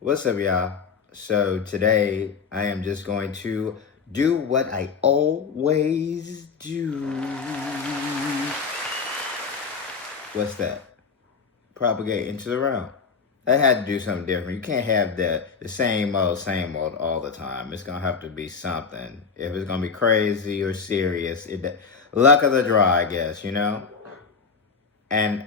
What's up, y'all? So today I am just going to do what I always do. What's that? Propagate into the realm. I had to do something different. You can't have the same old all the time. It's gonna have to be something. If it's gonna be crazy or serious, luck of the draw, I guess, you know? And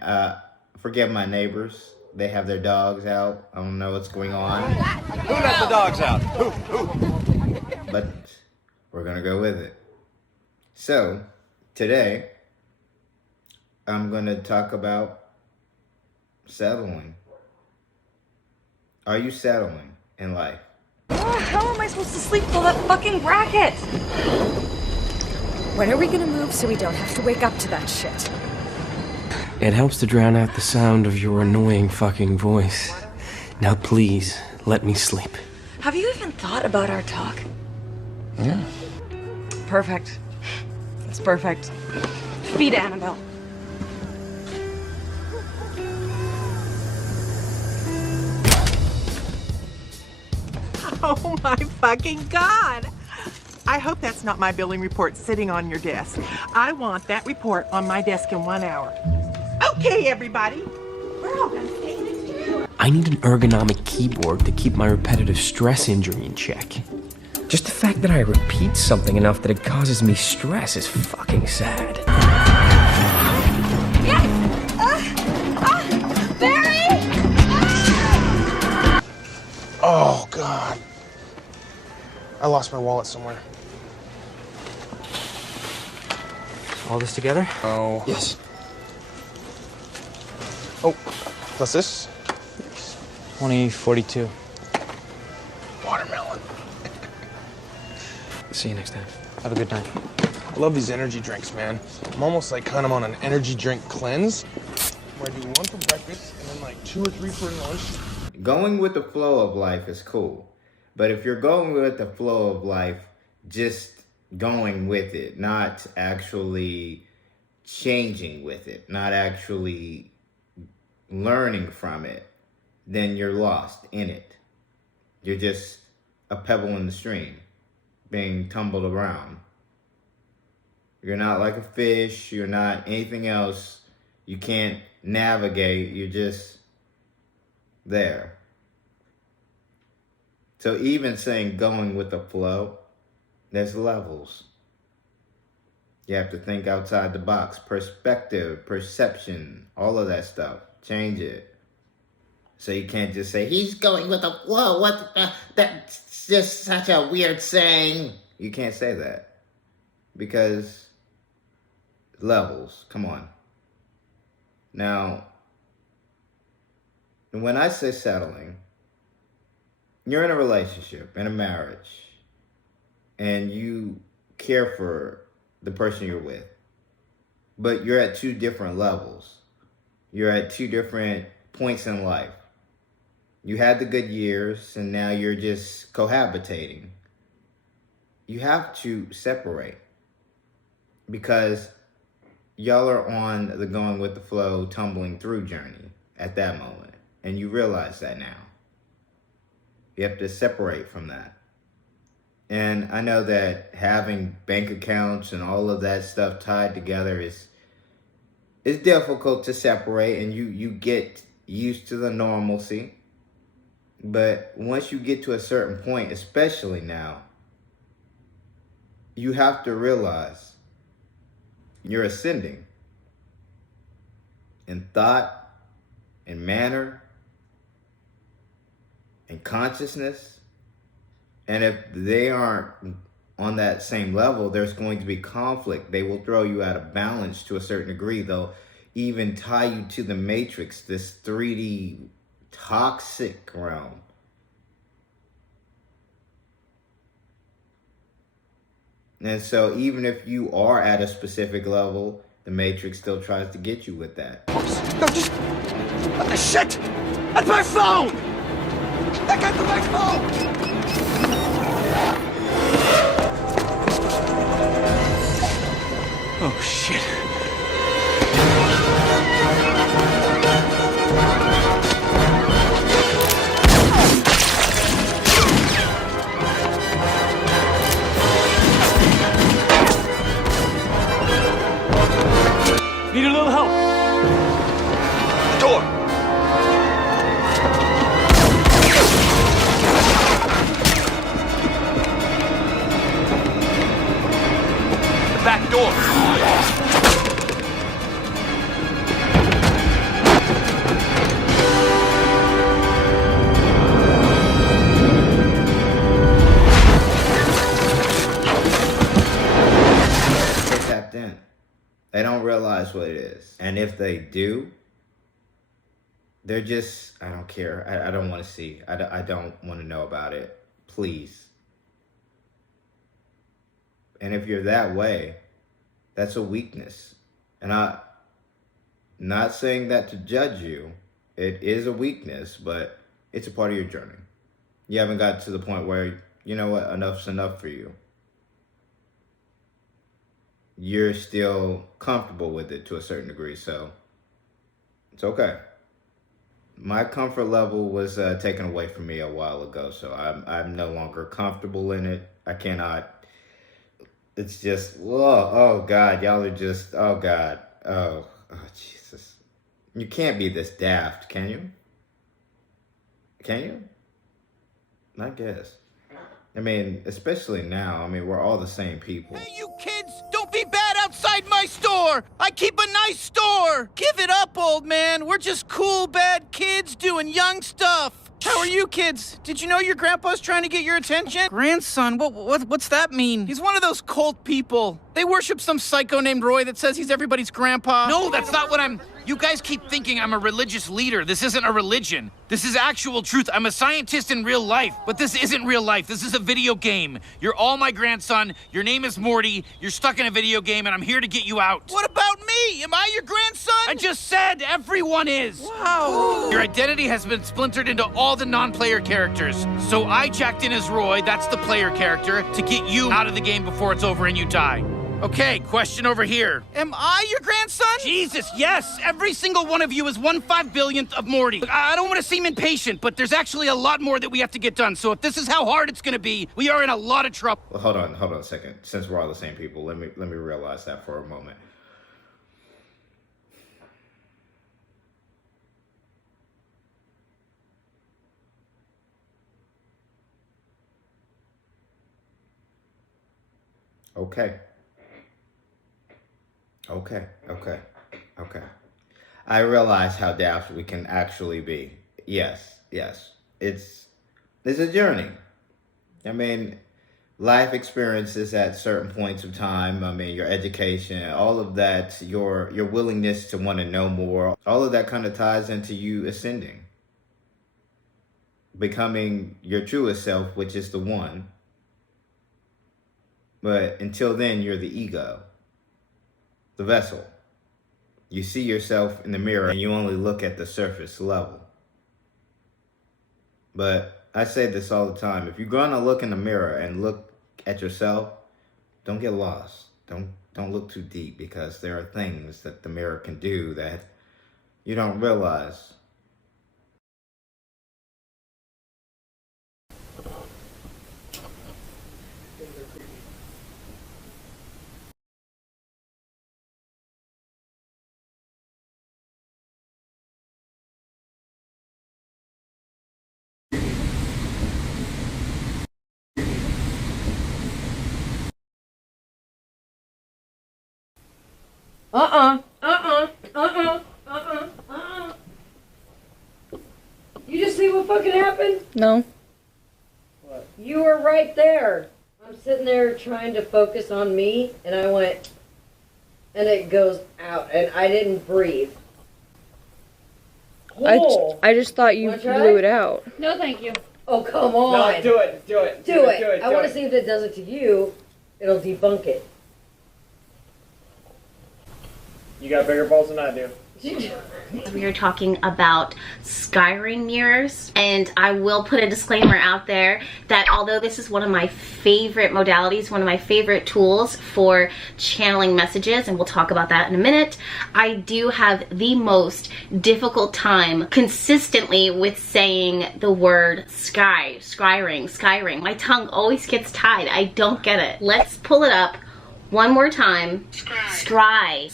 forgive my neighbors. They have their dogs out. I don't know what's going on. Who let the dogs out? Who? But we're gonna go with it. So, today, I'm gonna talk about settling. Are you settling in life? How am I supposed to sleep with all that fucking bracket? When are we gonna move so we don't have to wake up to that shit? It helps to drown out the sound of your annoying fucking voice. Now please, let me sleep. Have you even thought about our talk? Yeah. Perfect. That's perfect. Feed Annabelle. Oh my fucking God! I hope that's not my billing report sitting on your desk. I want that report on my desk in 1 hour. Okay, everybody. We're all gonna stay next to you. I need an ergonomic keyboard to keep my repetitive stress injury in check. Just the fact that I repeat something enough that it causes me stress is fucking sad. Yes! Barry! Oh, God. I lost my wallet somewhere. All this together? Oh. Yes. Oh, what's this? 2042. Watermelon. See you next time. Have a good night. I love these energy drinks, man. I'm almost like kind of on an energy drink cleanse, where I do one for breakfast and then like 2 or 3 for lunch. Going with the flow of life is cool. But if you're going with the flow of life, just going with it, not actually changing with it, not actually learning from it, then you're lost in it. You're just a pebble in the stream being tumbled around. You're not like a fish. You're not anything else. You can't navigate. You're just there. So even saying going with the flow, there's levels. You have to think outside the box. Perspective, perception, all of that stuff. Change it. So you can't just say, he's going with the flow. That's just such a weird saying. You can't say that. Because levels, come on. Now, when I say settling, you're in a relationship, in a marriage, and you care for the person you're with, but you're at 2 different levels. You're at 2 different points in life. You had the good years, and now you're just cohabitating. You have to separate, because y'all are on the going with the flow, tumbling through journey at that moment, and you realize that now. You have to separate from that. And I know that having bank accounts and all of that stuff tied together is difficult to separate, and you get used to the normalcy. But once you get to a certain point, especially now, you have to realize you're ascending in thought, in manner, in consciousness. And if they aren't on that same level, there's going to be conflict. They will throw you out of balance to a certain degree. They'll even tie you to the matrix, this 3D toxic realm. And so even if you are at a specific level, the matrix still tries to get you with that. No, just... What the shit? That's my phone! That got to my phone! Oh, shit. They don't realize what it is. And if they do, they're just, I don't care. I don't want to see. I don't want to know about it. Please. And if you're that way, that's a weakness. And I'm not saying that to judge you. It is a weakness, but it's a part of your journey. You haven't got to the point where, you know what, enough's enough for you. You're still comfortable with it to a certain degree, so it's okay. My comfort level was taken away from me a while ago, so I'm no longer comfortable in it. I cannot. It's just, whoa, oh God, y'all are just, oh God, oh Jesus. You can't be this daft, can you? Can you? I guess. I mean, especially now, I mean, we're all the same people. Hey, you kids, don't be bad outside my store. I keep a nice store. Give it up, old man. We're just cool, bad kids doing young stuff. How are you kids? Did you know your grandpa's trying to get your attention? Grandson? What's that mean? He's one of those cult people. They worship some psycho named Roy that says he's everybody's grandpa. No, that's not what I'm... You guys keep thinking I'm a religious leader. This isn't a religion. This is actual truth. I'm a scientist in real life, but this isn't real life. This is a video game. You're all my grandson. Your name is Morty. You're stuck in a video game, and I'm here to get you out. What about me? Am I your grandson? I just said everyone is. Wow. Your identity has been splintered into all the non-player characters. So I jacked in as Roy, that's the player character, to get you out of the game before it's over and you die. Okay, question over here. Am I your grandson? Jesus, yes! Every single one of you is 1/5 billionth of Morty. Look, I don't want to seem impatient, but there's actually a lot more that we have to get done. So if this is how hard it's gonna be, we are in a lot of trouble. Well, hold on a second. Since we're all the same people, let me realize that for a moment. Okay. I realize how daft we can actually be. Yes. It's a journey. I mean, life experiences at certain points of time. I mean, your education, all of that, your willingness to want to know more, all of that kind of ties into you ascending, becoming your truest self, which is the one. But until then, you're the ego. The vessel. You see yourself in the mirror and you only look at the surface level. But I say this all the time. If you're going to look in the mirror and look at yourself, don't get lost. Don't look too deep, because there are things that the mirror can do that you don't realize. You just see what fucking happened? No. What? You were right there. I'm sitting there trying to focus on me, and I went, and it goes out, and I didn't breathe. I just thought you blew it out. No, thank you. Oh, come on. No, do it. Do it. I want to see if it does it to you. It'll debunk it. You got bigger balls than I do. We are talking about Skyrim mirrors, and I will put a disclaimer out there that although this is one of my favorite modalities, one of my favorite tools for channeling messages, and we'll talk about that in a minute, I do have the most difficult time consistently with saying the word Skyrim. My tongue always gets tied. I don't get it. Let's pull it up one more time. Scry.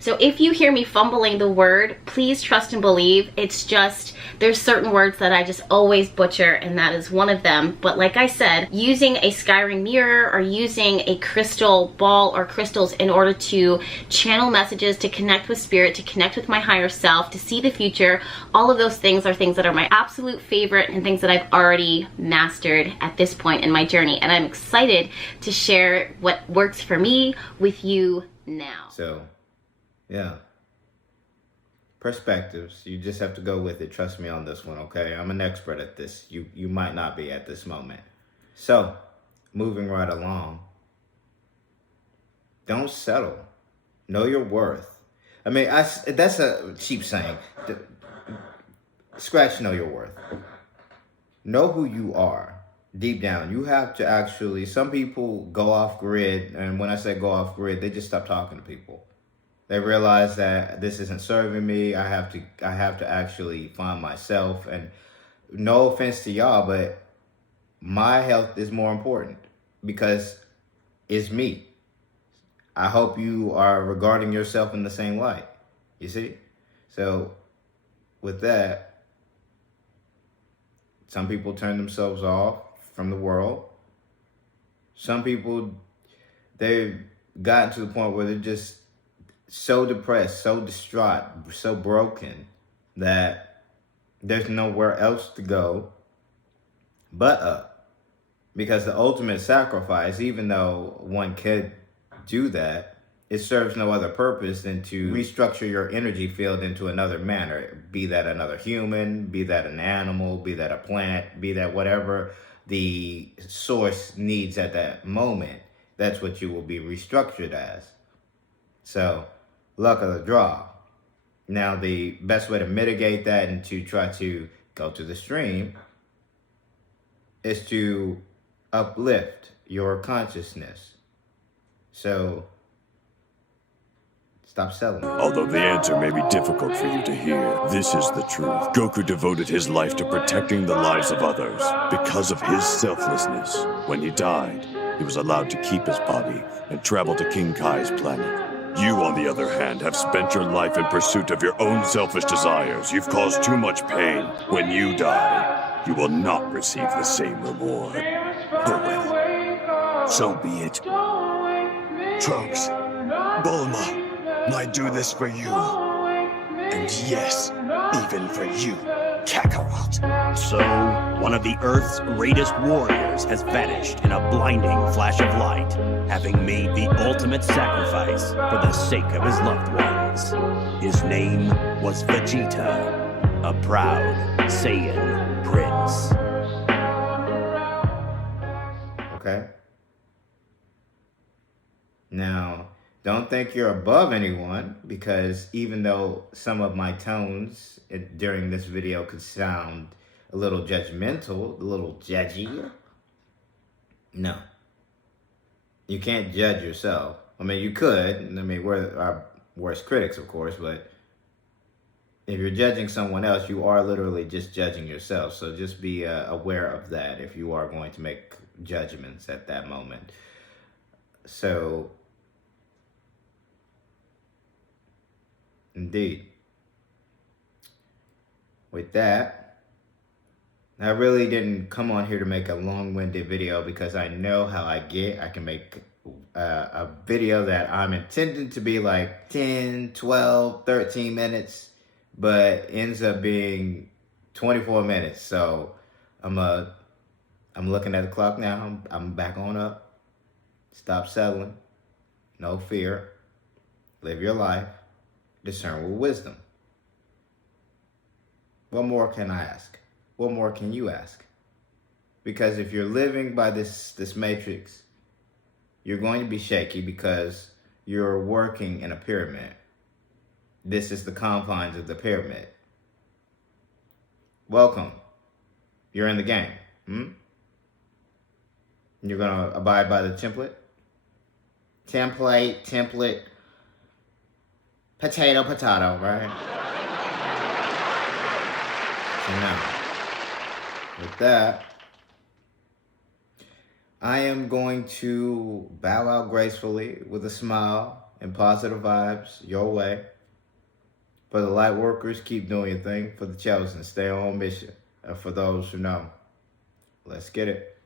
So if you hear me fumbling the word, please trust and believe. It's just, there's certain words that I just always butcher, and that is one of them. But like I said, using a Skyrim mirror or using a crystal ball or crystals in order to channel messages, to connect with spirit, to connect with my higher self, to see the future, all of those things are things that are my absolute favorite and things that I've already mastered at this point in my journey. And I'm excited to share what works for me with you now. So, yeah. Perspectives. You just have to go with it. Trust me on this one, okay? I'm an expert at this. You might not be at this moment. So, moving right along. Don't settle. Know your worth. I mean, that's a cheap saying. Scratch know your worth. Know who you are. Deep down, you have to actually, some people go off grid, and when I say go off grid, they just stop talking to people. They realize that this isn't serving me. I have to actually find myself. And no offense to y'all, but my health is more important because it's me. I hope you are regarding yourself in the same light. You see? So with that, some people turn themselves off from the world. Some people, they've gotten to the point where they're just so depressed, so distraught, so broken that there's nowhere else to go but up. Because the ultimate sacrifice, even though one could do that, it serves no other purpose than to restructure your energy field into another manner. Be that another human, be that an animal, be that a plant, be that whatever the source needs at that moment. That's what you will be restructured as. So, luck of the draw. Now, the best way to mitigate that and to try to go to the stream is to uplift your consciousness. So, stop selling. Although the answer may be difficult for you to hear, this is the truth. Goku devoted his life to protecting the lives of others. Because of his selflessness, when he died, he was allowed to keep his body and travel to King Kai's planet. You, on the other hand, have spent your life in pursuit of your own selfish desires. You've caused too much pain. When you die, you will not receive the same reward. Oh well, so be it. Trunks, Bulma, I do this for you. And yes, even for you, Kakarot. So, one of the Earth's greatest warriors has vanished in a blinding flash of light, having made the ultimate sacrifice for the sake of his loved ones. His name was Vegeta, a proud Saiyan prince. Okay? Now, don't think you're above anyone, because even though some of my tones during this video could sound a little judgmental, a little judgy, no. You can't judge yourself. I mean, you could. I mean, we're our worst critics, of course, but if you're judging someone else, you are literally just judging yourself. So just be aware of that if you are going to make judgments at that moment. So, indeed. With that, I really didn't come on here to make a long-winded video because I know how I get. I can make a video that I'm intending to be like 10, 12, 13 minutes, but ends up being 24 minutes. So I'm looking at the clock now. I'm back on up. Stop settling. No fear. Live your life. Discern with wisdom. What more can I ask? What more can you ask? Because if you're living by this matrix, you're going to be shaky because you're working in a pyramid. This is the confines of the pyramid. Welcome. You're in the game. You're going to abide by the template? Template. Potato, right? So now, with that, I am going to bow out gracefully with a smile and positive vibes your way. For the light workers, keep doing your thing. For the chosen, stay on mission. And for those who know, let's get it.